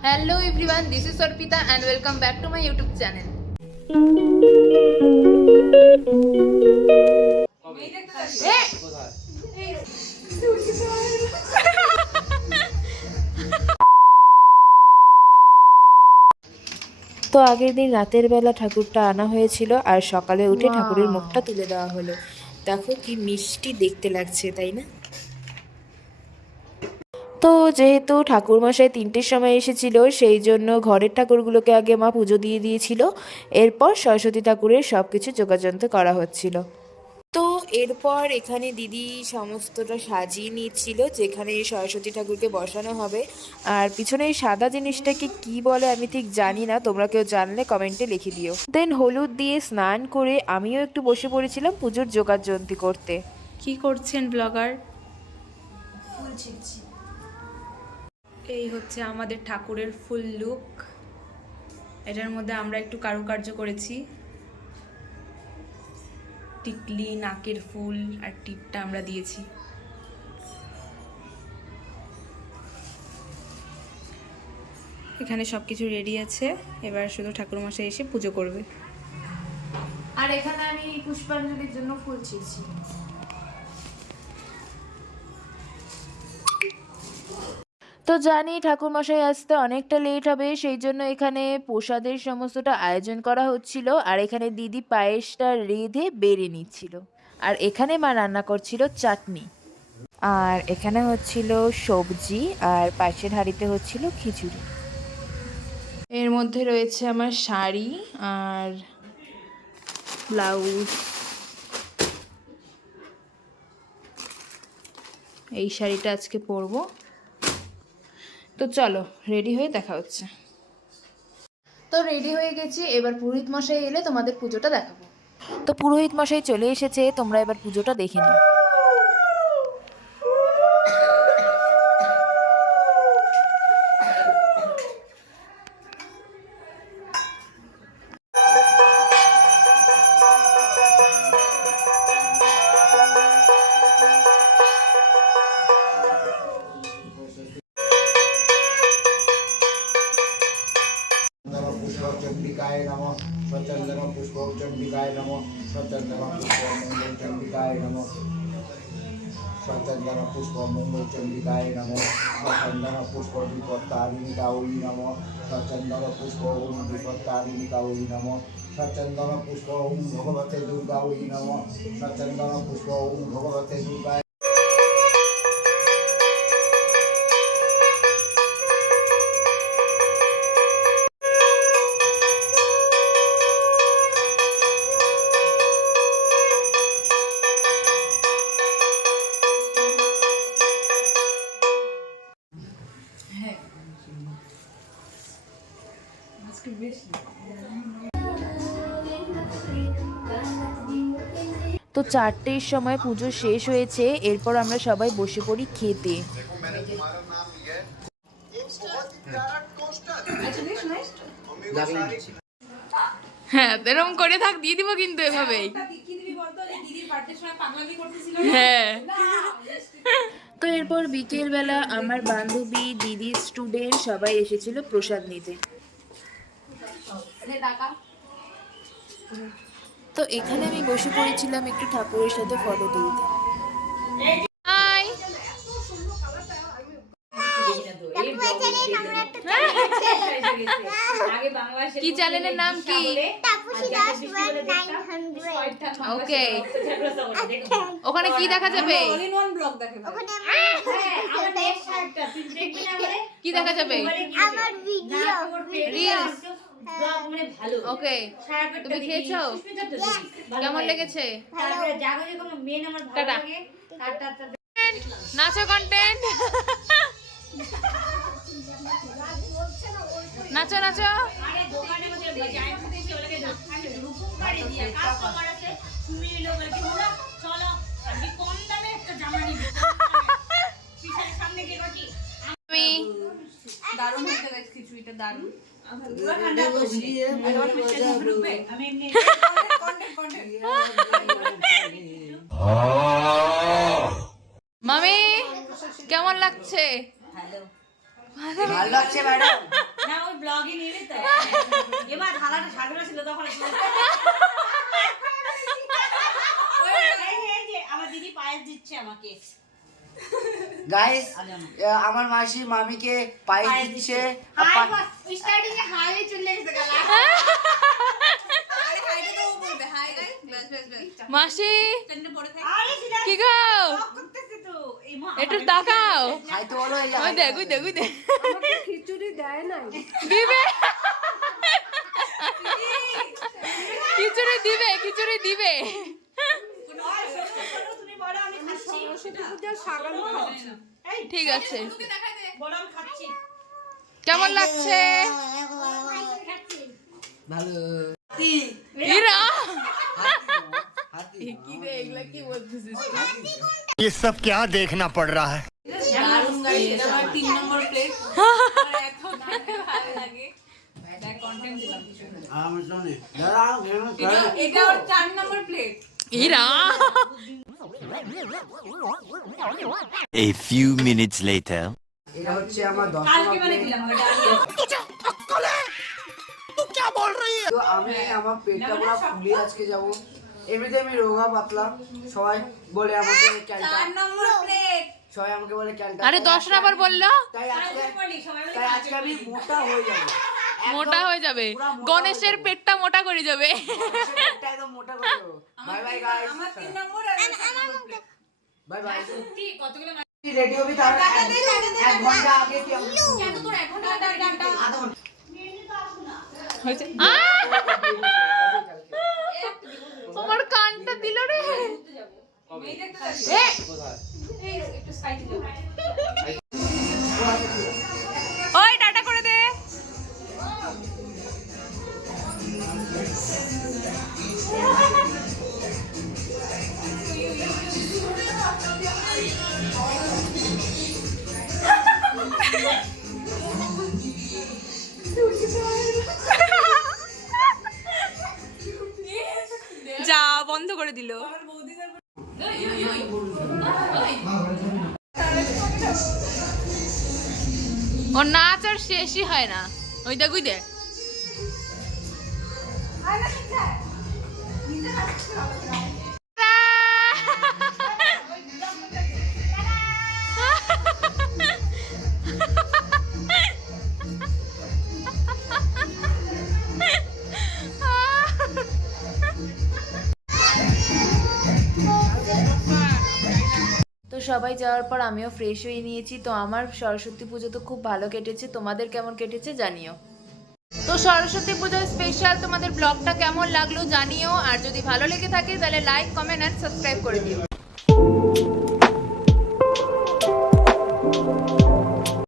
Hello everyone, this is Arpita and welcome back to my YouTube channel. তো আগের দিন রাতের বেলা ঠাকুরটা আনা হয়েছিল আর সকালে উঠে ঠাকুরের মুখটা তুলে দেওয়া হলো। দেখো কি মিষ্টি দেখতে লাগছে, তাই না? তো যেহেতু ঠাকুরমশাই 3টের সময় এসেছিল, সেই জন্য ঘরের ঠাকুরগুলোকে আগে মা পুজো দিয়ে দিয়েছিল। এরপর সরস্বতী ঠাকুরের সব কিছু যোগাযন্ত্র করা হচ্ছিল। তো এরপর এখানে দিদি সমস্তটা সাজিয়ে নিচ্ছিল, যেখানে সরস্বতী ঠাকুরকে বসানো হবে। আর পিছনে এই সাদা জিনিসটাকে কি বলে আমি ঠিক জানি না, তোমরা কেউ জানলে কমেন্টে লিখে দিও। দেন হলুদ দিয়ে স্নান করে আমিও একটু বসে পড়েছিলাম পুজোর যোগাযন্ত্র করতে। কি করছেন ব্লগার? ফুল ছিঁড়ছি। এই হচ্ছে আমাদের ঠাকুরের ফুল লুক। এটার মধ্যে আমরা একটু কারুকার্য করেছি, টিকলি, নাকের ফুল আর টিপটা আমরা দিয়েছি। এখানে সবকিছু রেডি আছে, এবার শুধু ঠাকুরমশাই এসে পুজো করবে। আর এখানে আমি পুষ্পাঞ্জলির জন্য ফুল ছিঁড়ছি। তো জানি ঠাকুরমশাই আসতে অনেকটা লেট হবে, সেই জন্য এখানে প্রসাদের সমস্তটা আয়োজন করা হচ্ছিল। আর এখানে দিদি পায়েসটা রেঁধে বেড়ে নিচ্ছিল। আর এখানে মা রান্না করছিল চাটনি। আর এখানে হচ্ছিল সবজি, আর পাশের হাঁড়িতে হচ্ছিল খিচুড়ি। এর মধ্যে রয়েছে আমার শাড়ি আর ব্লাউজ। এই শাড়িটা আজকে পরবো। তো চলো রেডি হয়ে দেখা হচ্ছে। তো রেডি হয়ে গেছি, এবার পুরোহিত মশাই এলে তোমাদের পুজোটা দেখাবো। তো পুরোহিত মশাই চলে এসেছে, তোমরা এবার পুজোটা দেখে নাও। चंडिकाय नमः स्वचंदन पुष्प चंडिकाय नमः स्वचंदन पुष्प मंगल चंडिकाय नमः स्वचंदन पुष्प मंगल चंडिकाय नमः स्वचंदन पुष्प विपत्तारिणी काउली नमः स्वचंदन पुष्प ओम विपत्तारिणी काउली नमः स्वचंदन पुष्प ओम भगवते दुर्गावली नमः स्वचंदन पुष्प ओम भगवते दुर्गा। তো 4টের সময় পুজো শেষ হয়েছে, এরপর আমরা সবাই বসে পড়ি খেতে। হ্যাঁ এরকম করে থাক, দিয়ে দিব কিন্তু এভাবেই। হ্যাঁ। তো এরপর বিকেলবেলা আমার বান্ধবী, দিদি, স্টুডেন্ট সবাই এসেছিল প্রসাদ নিতে। তো এখানে আমি বসে পড়েছিলাম একটু ঠাকুরের সাথে ফটো তুলতে। হাই। কি চ্যানেলের নাম কি? ওকে, ওখানে কি দেখা যাবে? কি দেখা যাবে? রিলস। ওকে, তুমি খেয়েছো? কেমন লেগেছে? টাটা। নাচো কন্টেন্ট। নাচো নাচো। দারুণ হয়েছে খিচুড়িটা, দারুণ। মামি কেমন লাগছে? ভালো লাগছে ম্যাডাম। ব্লগে নিবি তো এবার ঢালাটা সাগরে ছিল তখন আমার দিদি পায়েস দিচ্ছে আমাকে গাইস আমার মাসি মামিকে পায়েস দিচ্ছে স্টার্টিং এ হাই চলে গেছে গালা মাসি আরে সিধা কি খাও করতেছিস তো এই মা একটু তাকাও হাই তো বলো এই যে ওই দেখ ওই দেখ ওই দেখ খিচুড়ি দেয় না দিবে খিচুড়ি দিবে খিচুড়ি দিবে তুমি বলো আমি খাচ্ছি সরস্বতী পূজার সাগানো খাচ্ছি ঠিক আছে বলো আমি খাচ্ছি কেমন লাগছে ভালো ইরা হাতি কি রে এগুলা কি বলতেছিস ये सब क्या देखना पड़ रहा है। আমি শুনি দাঁড়াও Ira A few minutes later. এটা হচ্ছে আমার 10 কালকে মানে নম্বর দিলাম তো আমি আমার পেটটা পুরো ফুলে আজকে যাব এমনিতে আমি রোগা পাতলা সবাই বলে আমাকে ক্যালটা সবাই আমাকে বলে ক্যালটা আরে 10 নাম্বার বললো তাই আজকে আমি মোটা হয়ে যাব মোটা হয়ে যাবে গণেশের পেটটা মোটা করে যাবে পেটটা একদম মোটা করে দেবো বাই বাই গাইস আমার 3 নম্বর বাই বাই রেডি হবি তার 1 ঘন্টা আগে কি আমি কেন তোর 1 ঘন্টা আধা ঘন্টা হয়েছে আমার কানটা দিল রে ওই টাটা করে দে যা বন্ধ করে দিল ওর নাচ আর শেষই হয় না ওই দেখ ওই দেখ তো সবাই যাওয়ার পর আমিও ফ্রেশ হয়ে নিয়েছি। তো আমার সরস্বতী পুজো তো খুব ভালো কেটেছে, তোমাদের কেমন কেটেছে জানিও। তো সরস্বতী পুজোর স্পেশাল তোমাদের ব্লগটা কেমন লাগলো জানিও, আর যদি ভালো লেগে থাকে তাহলে লাইক কমেন্ট অ্যান্ড সাবস্ক্রাইব করে দিও।